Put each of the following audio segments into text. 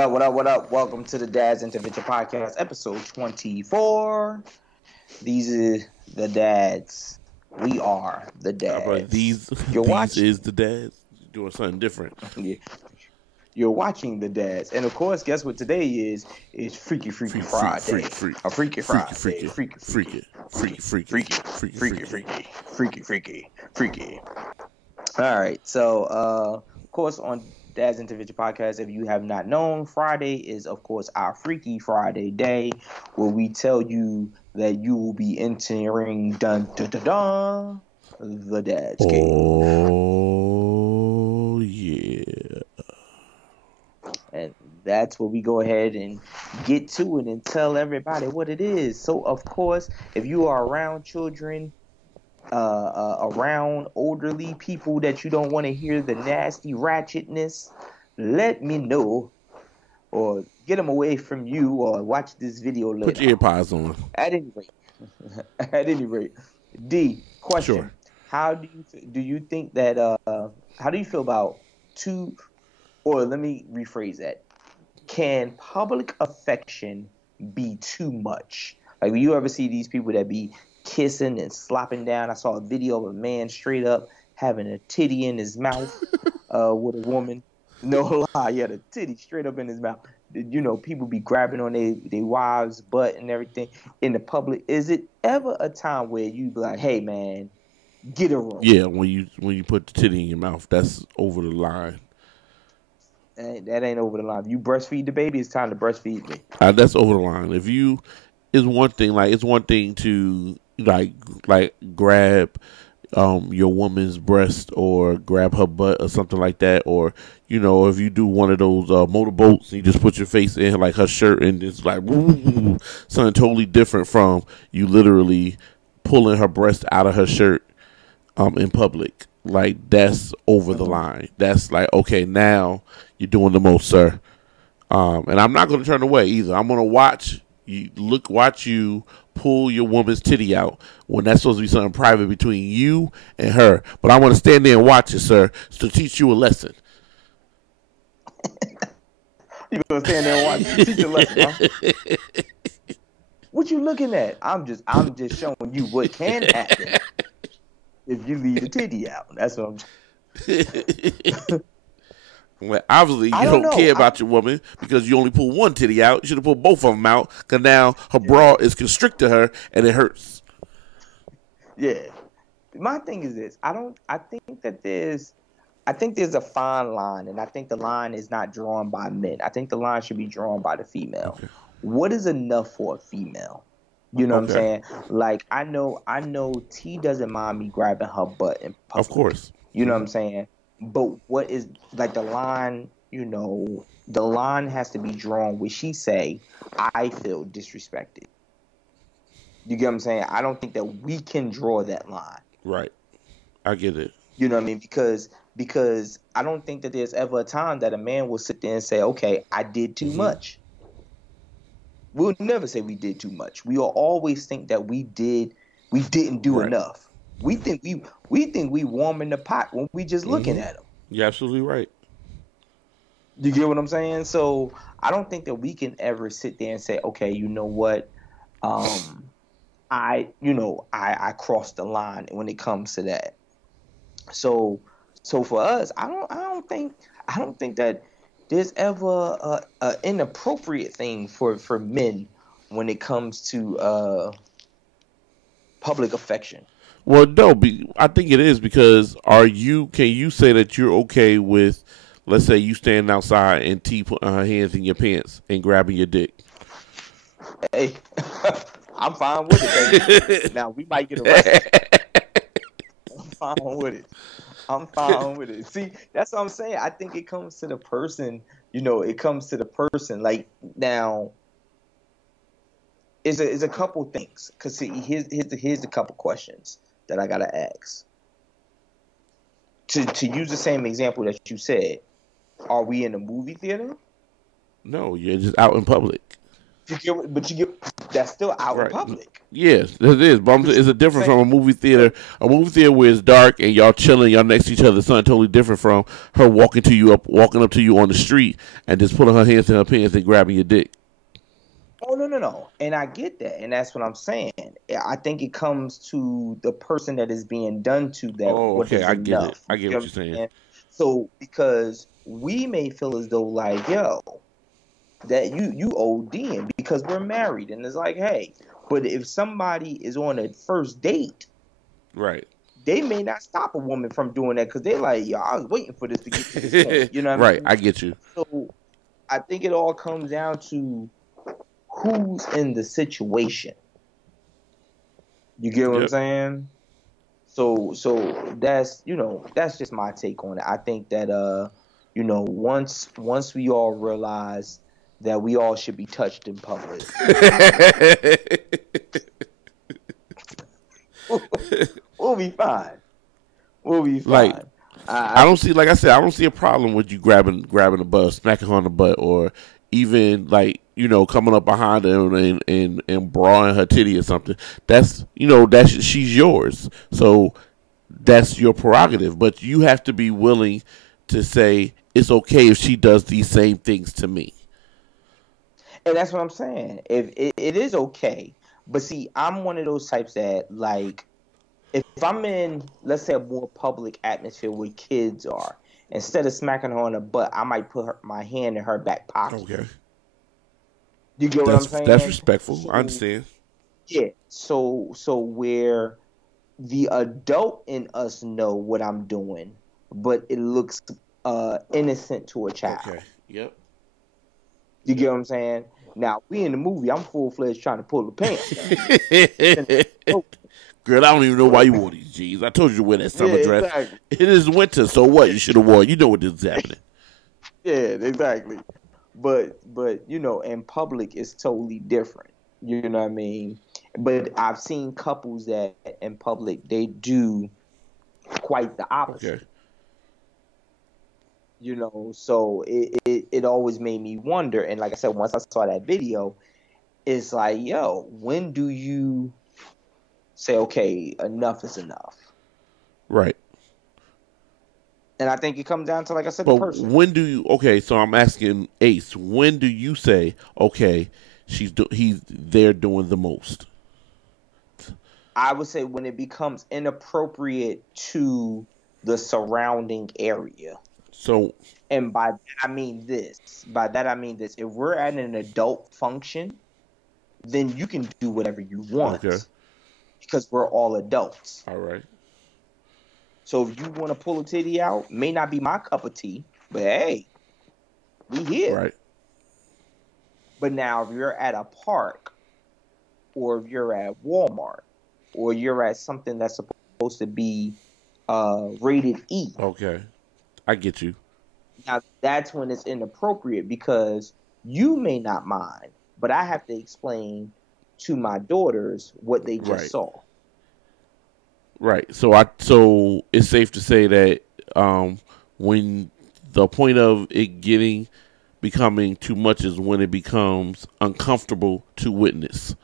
up, what up, what up? Welcome to the Dad's Intervention Podcast, episode 24. These are the dads. We are the dads. But these is the dads doing something different. Yeah. You're watching the dads. And of course, guess what today is? It's Freaky Friday. A Freaky Friday. Freaky. All right. So, of course, on Dad's Intervention Podcast, if you have not known, Friday is, of course, our Freaky Friday day, where we tell you that you will be entering the Dad's Game. Oh, yeah. And that's where we go ahead and get to it and tell everybody what it is. So, of course, if you are around children, around elderly people that you don't want to hear the nasty ratchetness, let me know, or get them away from you, or watch this video later. Put your earpods on. At any rate, D, question: Sure. How do you think that? How do you feel about two? Or let me rephrase that: can public affection be too much? Like, you ever see these people that be kissing and slopping down? I saw a video of a man straight up having a titty in his mouth with a woman. No lie, he had a titty straight up in his mouth. You know, people be grabbing on their wives' butt and everything in the public. Is it ever a time where you be like, hey, man, get a room? Yeah, when you put the titty in your mouth, that's over the line. That ain't over the line. If you breastfeed the baby, it's time to breastfeed me. That's over the line. It's one thing to like grab your woman's breast or grab her butt or something like that, or if you do one of those motorboats and you just put your face in like her shirt and it's like something totally different from you literally pulling her breast out of her shirt in public. Like, that's over the line. That's like, okay, now you're doing the most, sir. And I'm not going to turn away either. I'm going to watch you pull your woman's titty out when that's supposed to be something private between you and her. But I want to stand there and watch it, sir, to teach you a lesson. You gonna stand there and watch it, teach you a lesson, huh? What you looking at? I'm just showing you what can happen if you leave the titty out. That's what I'm. Well, obviously, you don't care about your woman because you only pull one titty out. You should have pulled both of them out because now her bra is constricted her and it hurts. Yeah. My thing is this. I think there's a fine line, and I think the line is not drawn by men. I think the line should be drawn by the female. Okay. What is enough for a female? You know what I'm saying? Like, I know T doesn't mind me grabbing her butt in public. Of course. You know what I'm saying? But what is, like, the line, the line has to be drawn where she say, I feel disrespected. You get what I'm saying? I don't think that we can draw that line. Right. I get it. You know what I mean? Because I don't think that there's ever a time that a man will sit there and say, okay, I did too much. We'll never say we did too much. We will always think that we didn't do enough. We think we warm in the pot when we just looking at them. You're absolutely right. You get what I'm saying? So I don't think that we can ever sit there and say, okay, you know what? I crossed the line when it comes to that. So for us, I don't think that there's ever a inappropriate thing for men when it comes to public affection. Well, no, I think it is because can you say that you're okay with, let's say you standing outside and T putting her hands in your pants and grabbing your dick? Hey, I'm fine with it, baby. Now, we might get arrested. I'm fine with it. See, that's what I'm saying. I think it comes to the person, Like, now, is a couple things. Because, see, here's a couple questions that I got to ask. To use the same example that you said, are we in a movie theater? No, you're just out in public. But you get that's still out in Right. public. Yes, it is. But it's a difference from a movie theater. A movie theater where it's dark and y'all chilling, y'all next to each other. Something totally different from her walking up to you on the street and just putting her hands in her pants and grabbing your dick. Oh no, and I get that, and that's what I'm saying. I think it comes to the person that is being done to that. Oh, okay, I get enough. it. I get what you're saying. So because we may feel as though like, yo, that you ODing because we're married, and it's like, hey, but if somebody is on a first date, right, they may not stop a woman from doing that because they're like, yo, I was waiting for this to get to this point. You know what I mean? Right, I get you. So I think it all comes down to who's in the situation. You get what I'm saying? So that's that's just my take on it. I think that once we all realize that we all should be touched in public, we'll be fine. We'll be fine. Like, I don't see, like I said, I don't see a problem with you grabbing the butt, smacking her on the butt, or even like coming up behind her and brawling her titty or something. That's she's yours, so that's your prerogative. But you have to be willing to say it's okay if she does these same things to me. And that's what I'm saying. If it is okay, but see, I'm one of those types that like, if I'm in, let's say, a more public atmosphere where kids are, instead of smacking her on the butt, I might put my hand in her back pocket. Okay. You get what I'm saying? That's respectful. So, I understand. Yeah. So where the adult in us know what I'm doing, but it looks innocent to a child. Okay. Yep. You get what I'm saying? Now, we in the movie, I'm full-fledged trying to pull the pants down. Girl, I don't even know why you wore these jeans. I told you to wear that summer dress. Exactly. It is winter, so what? You should have worn. You know what is happening. Yeah, exactly. But in public, it's totally different. You know what I mean? But I've seen couples that in public, they do quite the opposite. Okay. So it always made me wonder. And like I said, once I saw that video, it's like, yo, when do you say, okay, enough is enough? Right. And I think it comes down to, like I said, but the person. When do you? Okay, so I'm asking Ace. When do you say, okay, they're doing the most? I would say when it becomes inappropriate to the surrounding area. So, and by that I mean this. If we're at an adult function, then you can do whatever you want. Okay. Because we're all adults. All right. So if you want to pull a titty out, may not be my cup of tea, but hey, we here. Right. But now if you're at a park, or if you're at Walmart, or you're at something that's supposed to be rated E. Okay. I get you. Now that's when it's inappropriate because you may not mind, but I have to explain to my daughters what they just saw. Right. So it's safe to say that when the point of it becoming too much is when it becomes uncomfortable to witness.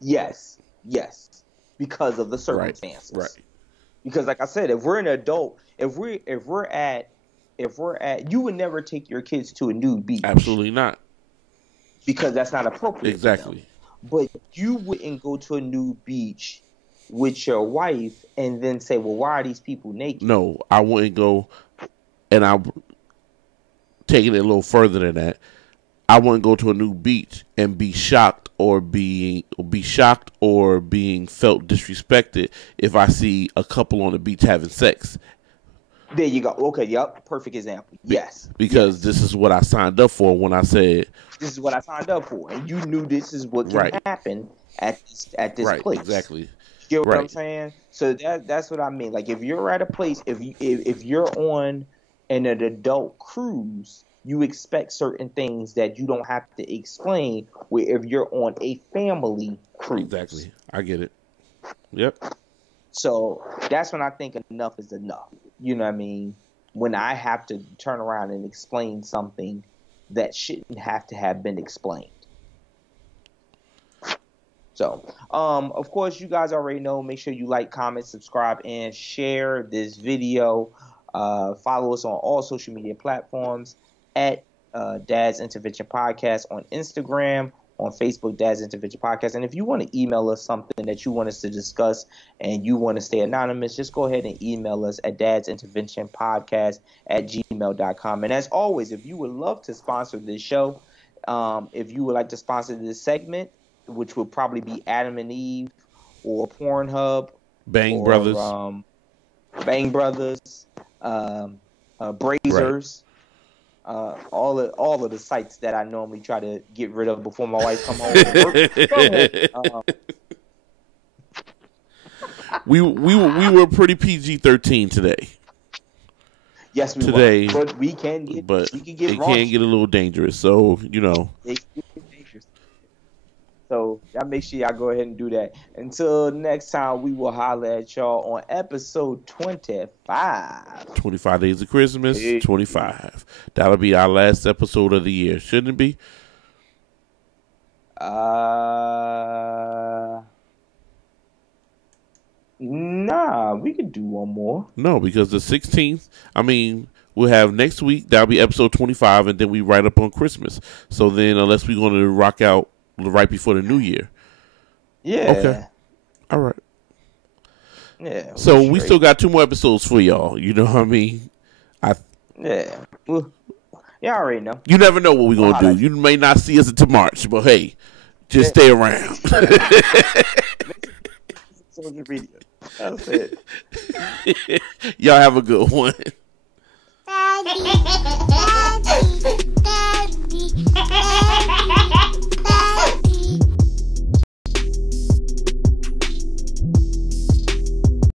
Yes. Because of the circumstances. Right. Because like I said, if we're an adult, if we're at you would never take your kids to a nude beach. Absolutely not. Because that's not appropriate. Exactly. But you wouldn't go to a nude beach with your wife and then say, well, why are these people naked? No, I wouldn't go, and I'm taking it a little further than that. I wouldn't go to a nude beach and be shocked or being felt disrespected if I see a couple on the beach having sex. There you go. Okay, yep, perfect example. Yes. Because this is what I signed up for when I said this is what I signed up for, and you knew this is what can happen at this place. Exactly. You get what I'm saying? So that's what I mean. Like if you're at a place, if you're on an adult cruise, you expect certain things that you don't have to explain. Where if you're on a family cruise, exactly, I get it. Yep. So that's when I think enough is enough. You know what I mean? When I have to turn around and explain something that shouldn't have to have been explained. So, of course, you guys already know. Make sure you like, comment, subscribe, and share this video. Follow us on all social media platforms at Dad's Intervention Podcast on Instagram, on Facebook, Dad's Intervention Podcast. And if you want to email us something that you want us to discuss and you want to stay anonymous, just go ahead and email us at dadsinterventionpodcast@gmail.com. And as always, if you would love to sponsor this show, if you would like to sponsor this segment, which would probably be Adam and Eve or Pornhub, Bang or, Brothers, Bang Brothers, Brazers, right. all of the sites that I normally try to get rid of before my wife come home from work. We were pretty PG-13 today. Yes, we were. But we can get it can get a little dangerous. So It can get dangerous. So y'all make sure y'all go ahead and do that. Until next time, we will holler at y'all on episode 25. 25 Days of Christmas, 25. That'll be our last episode of the year, shouldn't it be? Nah, we could do one more. No, because the 16th, we'll have next week, that'll be episode 25, and then we right up on Christmas. So then, unless we're going to rock out right before the new year. Yeah. Okay. All right. Yeah. So we still got 2 more episodes for y'all. You know what I mean? Yeah. Well, you already know. You never know what we're going to do. You may not see us until March, but hey, just stay around. Social media. That's it. Y'all have a good one. Daddy.